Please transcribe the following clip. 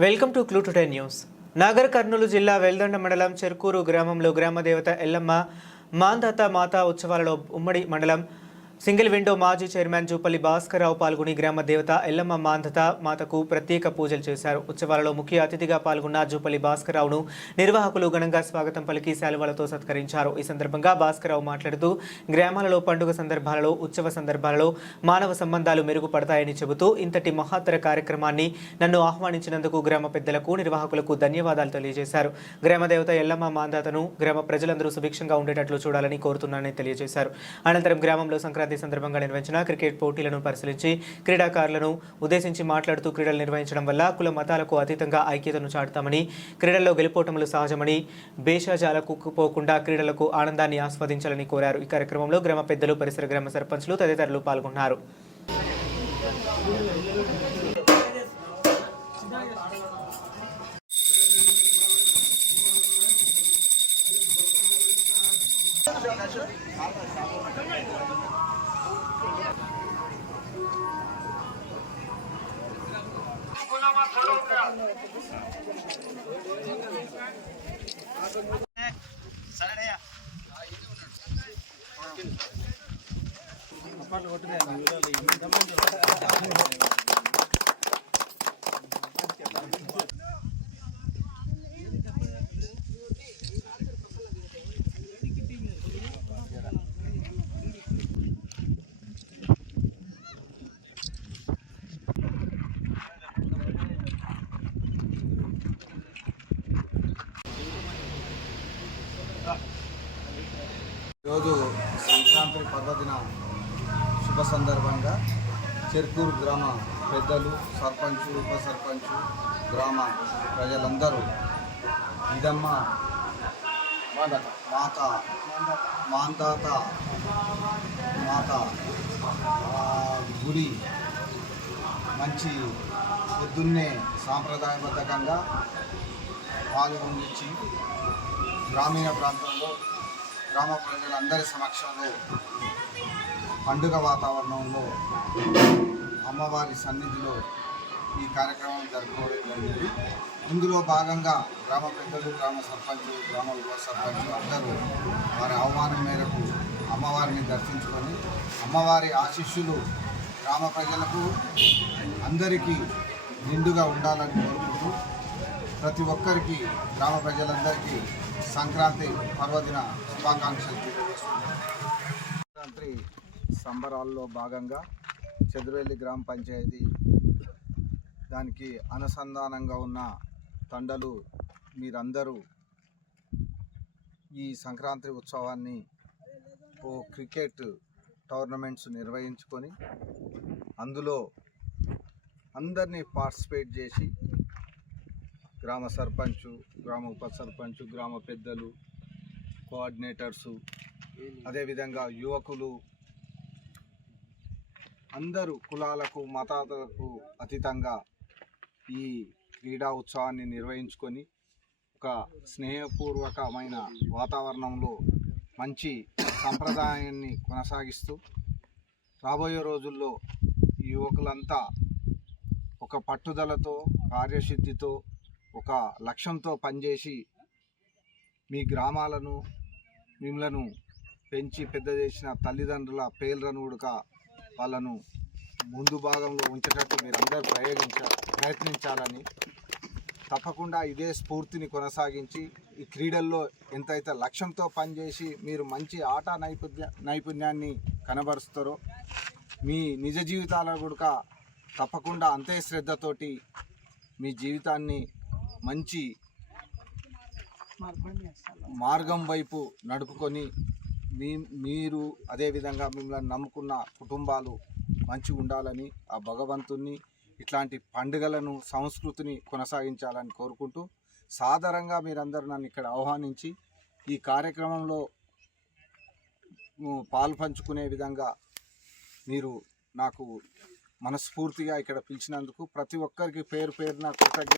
Welcome to clue today news. Nagar Kurnool జిల్లా వెల్దండ మండలం చెర్కూరు గ్రామంలో గ్రామదేవత ఎల్లమ్మ మాందాత మాతా ఉత్సవాలలో ఉమ్మడి మండలం సింగిల్ విండో మాజీ చైర్మన్ జూపల్లి భాస్కర్రావు పాల్గొని గ్రామ దేవత ఎల్లమ్మ మాందాత మాతకు ప్రత్యేక పూజలు చేశారు. ఉత్సవాలలో ముఖ్య అతిథిగా పాల్గొన్న జూపల్లి భాస్కర్రావును నిర్వాహకులు ఘనంగా స్వాగతం పలికి శాలువాలతో సత్కరించారు. ఈ సందర్భంగా భాస్కర్రావు మాట్లాడుతూ గ్రామాలలో పండుగ సందర్భాలలో ఉత్సవ సందర్భాలలో మానవ సంబంధాలు మెరుగుపడతాయని చెబుతూ ఇంతటి మహత్తర కార్యక్రమాన్ని నన్ను ఆహ్వానించినందుకు గ్రామ పెద్దలకు నిర్వాహకులకు ధన్యవాదాలు తెలియజేశారు. గ్రామ దేవత ఎల్లమ్మ మాందాతను గ్రామ ప్రజలందరూ సుభిక్షంగా ఉండేటట్లు చూడాలని కోరుతున్నానని తెలియజేశారు. అనంతరం గ్రామంలో సంక్రాంతి సందర్భంగా నిర్వహించిన క్రికెట్ పోటీలను పరిశీలించి క్రీడాకారులను ఉద్దేశించి మాట్లాడుతూ క్రీడలు నిర్వహించడం వల్ల కుల మతాలకు అతీతంగా ఐక్యతను చాటుతామని, క్రీడల్లో గెలుపోటములు సహజమని, భేషజాలకు పోకుండా క్రీడలకు ఆనందాన్ని ఆస్వాదించాలని కోరారు. ఈ కార్యక్రమంలో గ్రామ పెద్దలు, పరిసర గ్రామ సర్పంచ్లు తదితరులు పాల్గొన్నారు. ఈరోజు సంక్రాంతి పర్వదిన శుభ సందర్భంగా చెర్కూరు గ్రామ పెద్దలు, సర్పంచ్, ఉప సర్పంచ్, గ్రామ ప్రజలందరూ ఇదమ్మ మాందాత మాత గుడి మంచి పొద్దున్నే సాంప్రదాయబద్ధంగా పాల్గొనిచ్చి గ్రామీణ ప్రాంతంలో గ్రామ ప్రజలందరి సమక్షంలో పండుగ వాతావరణంలో అమ్మవారి సన్నిధిలో ఈ కార్యక్రమం జరుపుకోవడం జరిగింది. ఇందులో భాగంగా గ్రామ పెద్దలు, గ్రామ సర్పంచ్, గ్రామ ఉప సర్పంచ్ అందరూ వారి ఆహ్వానం మేరకు అమ్మవారిని దర్శించుకొని అమ్మవారి ఆశీస్సులు గ్రామ ప్రజలకు అందరికీ నిండుగా ఉండాలని కోరుకుంటూ ప్రతి ఒక్కరికి, గ్రామ ప్రజలందరికీ సంక్రాంతి పర్వదిన శుభాకాంక్షలు తెలియజేస్తున్నాను. సంక్రాంతి సంబరాల్లో భాగంగా చెదురువెల్లి గ్రామ పంచాయతీ దానికి అనుసంధానంగా ఉన్న తండలు మీరందరూ ఈ సంక్రాంతి ఉత్సవాన్ని ఓ క్రికెట్ టోర్నమెంట్స్ నిర్వహించుకొని అందులో అందరినీ పార్టిసిపేట్ చేసి గ్రామ సర్పంచ్, గ్రామ ఉప సర్పంచ్, గ్రామ పెద్దలు, కోఆర్డినేటర్సు, అదేవిధంగా యువకులు అందరూ కులాలకు మతాలకు అతీతంగా ఈ క్రీడా ఉత్సవాన్ని నిర్వహించుకొని ఒక స్నేహపూర్వకమైన వాతావరణంలో మంచి సంప్రదాయాన్ని కొనసాగిస్తూ రాబోయే రోజుల్లో యువకులంతా ఒక పట్టుదలతో, కార్యసిద్ధితో, ఒక లక్ష్యంతో పనిచేసి మీ గ్రామాలను, మిమ్మలను పెంచి పెద్ద చేసిన తల్లిదండ్రుల పేర్లను కూడా వాళ్ళను ముందు భాగంలో ఉంచేటట్టు మీరందరూ ప్రయత్నించాలని, తప్పకుండా ఇదే స్ఫూర్తిని కొనసాగించి ఈ క్రీడల్లో ఎంతైతే లక్ష్యంతో పనిచేసి మీరు మంచి ఆట నైపుణ్యాన్ని కనబరుస్తారో మీ నిజ జీవితాలను కూడా తప్పకుండా అంతే శ్రద్ధతోటి మీ జీవితాన్ని మంచి మార్గం వైపు నడుపుకొని మీరు అదేవిధంగా మిమ్మల్ని నమ్ముకున్న కుటుంబాలు మంచిగా ఉండాలని, ఆ భగవంతుని ఇట్లాంటి పండుగలను, సంస్కృతిని కొనసాగించాలని కోరుకుంటూ సాధారణంగా మీరందరూ నన్ను ఇక్కడ ఆహ్వానించి ఈ కార్యక్రమంలో పాల్పంచుకునే విధంగా మీరు నాకు మనస్ఫూర్తిగా ఇక్కడ పిలిచినందుకు ప్రతి ఒక్కరికి పేరు పేరున కృతజ్ఞత.